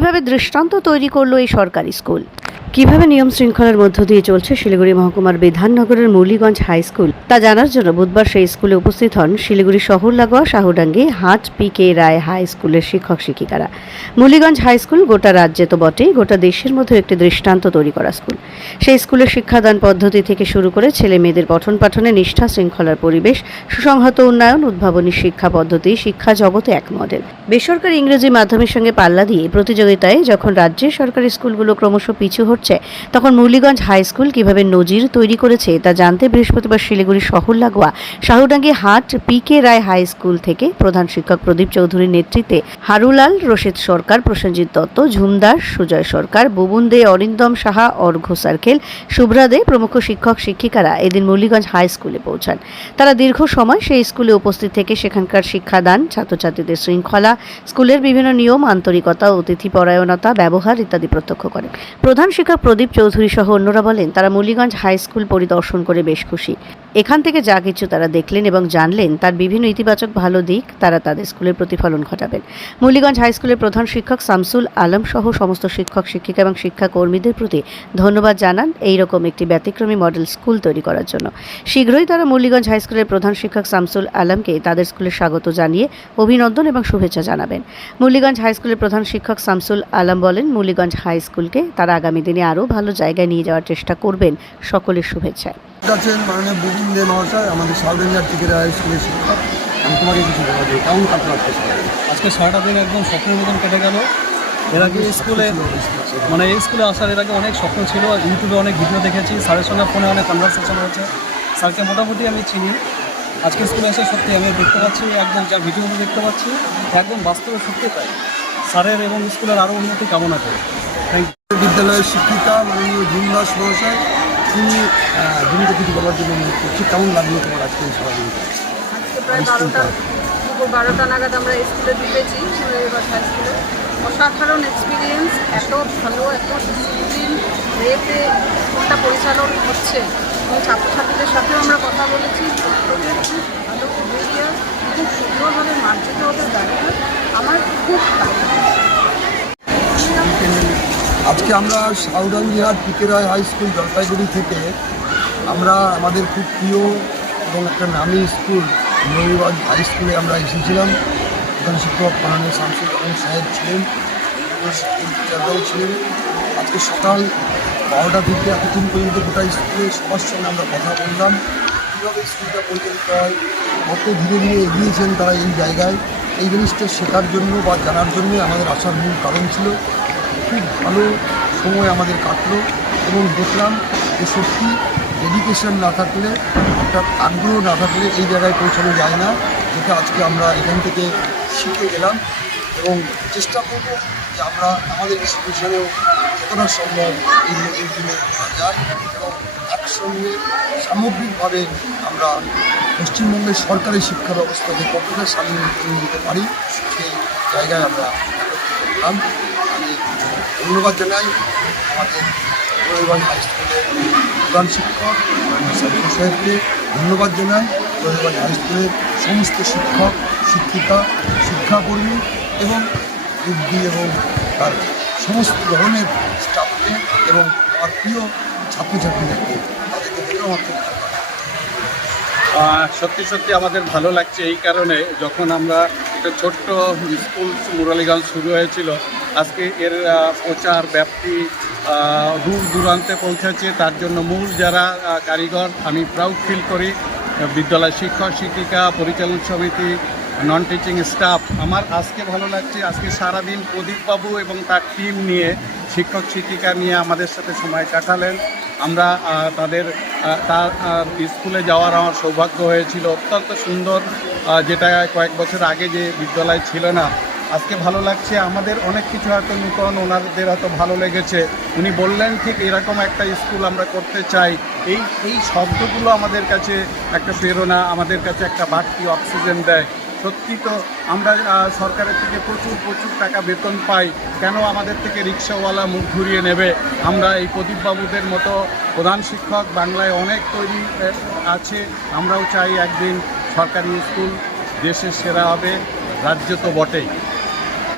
কীভাবে দৃষ্টান্ত তৈরি করল এই সরকারি স্কুল? কীভাবে নিয়ম শৃঙ্খলার মধ্য দিয়ে চলছে শিলিগুড়ি মহকুমার বিধাননগরের মুরলীগঞ্জ হাই স্কুল? তা জানার জন্য বুধবার সেই স্কুলে উপস্থিত হন শিলিগুড়ি শহর লাগোয়া Shahudangi Haat P K Roy high স্কুলের শিক্ষক শিক্ষিকারা। মুরলীগঞ্জ হাই স্কুল গোটা রাজ্যে তো বটেই, গোটা দেশের মধ্যে একটি দৃষ্টান্ত তৈরি করা স্কুল। সেই স্কুলের শিক্ষাদান পদ্ধতি থেকে শুরু করে ছেলে মেয়েদের পঠন পাঠনে নিষ্ঠা শৃঙ্খলার পরিবেশ, সুসংহত উন্নয়ন, উদ্ভাবনী শিক্ষা পদ্ধতি, শিক্ষা জগতে এক মডেল বেসরকারি ইংরেজি মাধ্যমের সঙ্গে পাল্লা দিয়ে প্রতিযোগিতায় যখন রাজ্যের সরকারি স্কুলগুলো ক্রমশ পিছু হচ্ছে তখন মুরলীগঞ্জ হাই স্কুল কীভাবে নজির তৈরি করেছে তা জানতে বৃহস্পতিবার শিলিগুড়ি শহর লাগোয়া Shahudangi Haat P K Roy high school থেকে প্রধান শিক্ষক প্রদীপ চৌধুরীর নেতৃত্বে হারুলাল রশিদ সরকার, প্রসেনজিৎ দত্ত ঝুমদাস সুজয় সরকার, বুবুন দে, অরিন্দম সাহা অর্ঘ্য সার্কেল, শুভ্রা দে প্রমুখ শিক্ষক, শিক্ষিকারা এদিন মুরলীগঞ্জ হাই স্কুলে পৌঁছান। তারা দীর্ঘ সময় সেই স্কুলে উপস্থিত থেকে সেখানকার শিক্ষাদান, ছাত্রছাত্রীদের শৃঙ্খলা, স্কুলের বিভিন্ন নিয়ম, আন্তরিকতা অতিথি পরায়ণতা ব্যবহার ইত্যাদি প্রত্যক্ষ করেন। প্রধান শিক্ষক প্রদীপ চৌধুরী সহ অন্যরা বলেন, তারা মুরলীগঞ্জ হাই স্কুল পরিদর্শন করে বেশ খুশি। এখান থেকে যা কিছু তারা দেখলেন এবং জানলেন, তার বিভিন্ন ইতিবাচক ভালো দিক তারা তাদের স্কুলের প্রতিফলন ঘটাবেন। মুরলীগঞ্জ হাই স্কুলের প্রধান শিক্ষক শামসুল আলম সহ সমস্ত শিক্ষক, শিক্ষিকা এবং শিক্ষাকর্মীদের প্রতি ধন্যবাদ জানান এই রকম একটি ব্যতিক্রমী মডেল স্কুল তৈরি করার জন্য। শীঘ্রই তারা মুরলীগঞ্জ হাই স্কুলের প্রধান শিক্ষক শামসুল আলমকে তাদের স্কুলে স্বাগত জানিয়ে অভিনন্দন এবং শুভেচ্ছা জানাবেন। মুরলীগঞ্জ হাই স্কুলের প্রধান শিক্ষক শামসুল আলম বলেন, মুরলীগঞ্জ হাই স্কুলকে তারা আগামী দিনে আরও ভালো জায়গায় নিয়ে যাওয়ার চেষ্টা করবেন। সকলের শুভেচ্ছায়। আছেন মাননীয় বুবিন দে মহাশয় আমাদের সাউথ ইন্ডিয়ার টিকের স্কুলের শিক্ষক আমি তোমাকে কিছু বলা কেমন কাটলো আজকে সারাটা দিন একদম স্বপ্নের মতন কেটে গেল। এর আগে স্কুলে মানে এই স্কুলে আসার এর আগে অনেক স্বপ্ন ছিল আর ইউটিউবে অনেক ভিডিও দেখেছি স্যারের সঙ্গে ফোনে অনেক কনভারসেশন হয়েছে। স্যারকে মোটামুটি আমি চিনি। আজকে স্কুলে এসে সত্যি আমি দেখতে পাচ্ছি একদম যা ভিডিওতে দেখতে পাচ্ছি একদম বাস্তবে সত্যি তাই। স্যারের এবং স্কুলের আরও উন্নতি কামনা করি। বিদ্যালয়ের শিক্ষিকা মাননীয় জুমদাস মহাশয় তিনি জমিতে কিছু বলার জন্য অনুরোধ করছি। কেমন লাগল তোমার আজকে এই সহযোগিতা দুপুর বারোটা নাগাদ আমরা স্কুলে ঢুকেছি হাই স্কুলে। অসাধারণ এক্সপিরিয়েন্স এত ভালো এত ডিসিপ্লিন ওয়েতে স্কুলটা পরিচালন হচ্ছে। এবং ছাত্রছাত্রীদের সাথেও আমরা কথা বলেছি প্রত্যেকের খুব ভালো বিহেভিয়ার খুব সুন্দরভাবে মার্জিত ওদের ব্যবহার আমার খুব ভালো। আজকে আমরা সাউদাঙ্গিহাট পিকেরায় হাই স্কুল জলপাইগুড়ি থেকে আমরা, আমাদের খুব প্রিয় এবং একটা নামী স্কুল ময়ূরবাগ হাই স্কুলে আমরা এসেছিলাম। প্রধান শিক্ষক মাননীয় শামসুল আলম সাহেব ছিলেন ছিলেন। আজকে সকাল বারোটা থেকে এতদিন পর্যন্ত গোটা স্কুলে সবার সঙ্গে আমরা কথা বললাম। কীভাবে স্কুলটা পরিচালিত হয়, কত ধীরে ধীরে এগিয়েছেন তারা এই জায়গায়, এই জিনিসটা শেখার জন্য বা জানার জন্য আমাদের আসার মূল কারণ ছিল। খুব ভালো সময় আমাদের কাটলো এবং দেখলাম যে সত্যি ডেডিকেশন না থাকলে একটা আগ্রহ না থাকলে এই জায়গায় পৌঁছানো যায় না, যেটা আজকে আমরা এখান থেকে শিখে গেলাম এবং চেষ্টা করব যে আমরা আমাদের ইনস্টিটিউশনেও যতটা সম্ভব এই মডেলগুলো করা যায় এবং একসঙ্গে সামগ্রিকভাবে আমরা পশ্চিমবঙ্গের সরকারি শিক্ষা ব্যবস্থাকে কতটা সামনে নিতে পারি সেই জায়গায় আমরা করলাম আমি ধন্যবাদ জানাই আমাদের হাই স্কুলের প্রধান শিক্ষক সাবির সাহেবকে ধন্যবাদ জানাই রবিবার হাই স্কুলের সমস্ত শিক্ষক, শিক্ষিকা, শিক্ষাকর্মী এবং বুদ্ধি এবং তার সমস্ত ধরনের স্টাফকে এবং আমার প্রিয় ছাত্রছাত্রীদেরকে তাদেরকে দেখে আমার সত্যি সত্যি আমাদের ভালো লাগছে এই কারণে যখন আমরা একটা ছোট্ট স্কুল, মুরালিগঞ্জ শুরু হয়েছিল আজকে এর প্রচার ব্যাপ্তি দূর দূরান্তে পৌঁছেছে, তার জন্য মূল যারা কারিগর, আমি প্রাউড ফিল করি, বিদ্যালয় শিক্ষক, শিক্ষিকা, পরিচালন সমিতি নন টিচিং স্টাফ আমার আজকে ভালো লাগছে, আজকে সারাদিন প্রদীপবাবু এবং তার টিম নিয়ে, শিক্ষক, শিক্ষিকা নিয়ে আমাদের সাথে সময় কাটালেন। আমরা তাদের তার স্কুলে যাওয়ার আমার সৌভাগ্য হয়েছিল। অত্যন্ত সুন্দর যেটা কয়েক বছর আগে যে বিদ্যালয় ছিল না আজকে ভালো লাগছে। আমাদের অনেক কিছু হয়তো নূতন, ওনাদের হয়তো ভালো লেগেছে। উনি বললেন, ঠিক এরকম একটা স্কুল আমরা করতে চাই। এই এই শব্দগুলো আমাদের কাছে একটা প্রেরণা, আমাদের কাছে একটা বাড়তি অক্সিজেন দেয়। সত্যি তো আমরা সরকারের থেকে প্রচুর প্রচুর টাকা বেতন পাই। কেন আমাদের থেকে রিক্সাওয়ালা মুখ ঘুরিয়ে নেবে? আমরা এই প্রদীপবাবুদের মতো প্রধান শিক্ষক, বাংলায় অনেক তৈরি আছে। আমরাও চাই একদিন সরকারি স্কুল দেশের সেরা হবে। রাজ্য তো বটেই।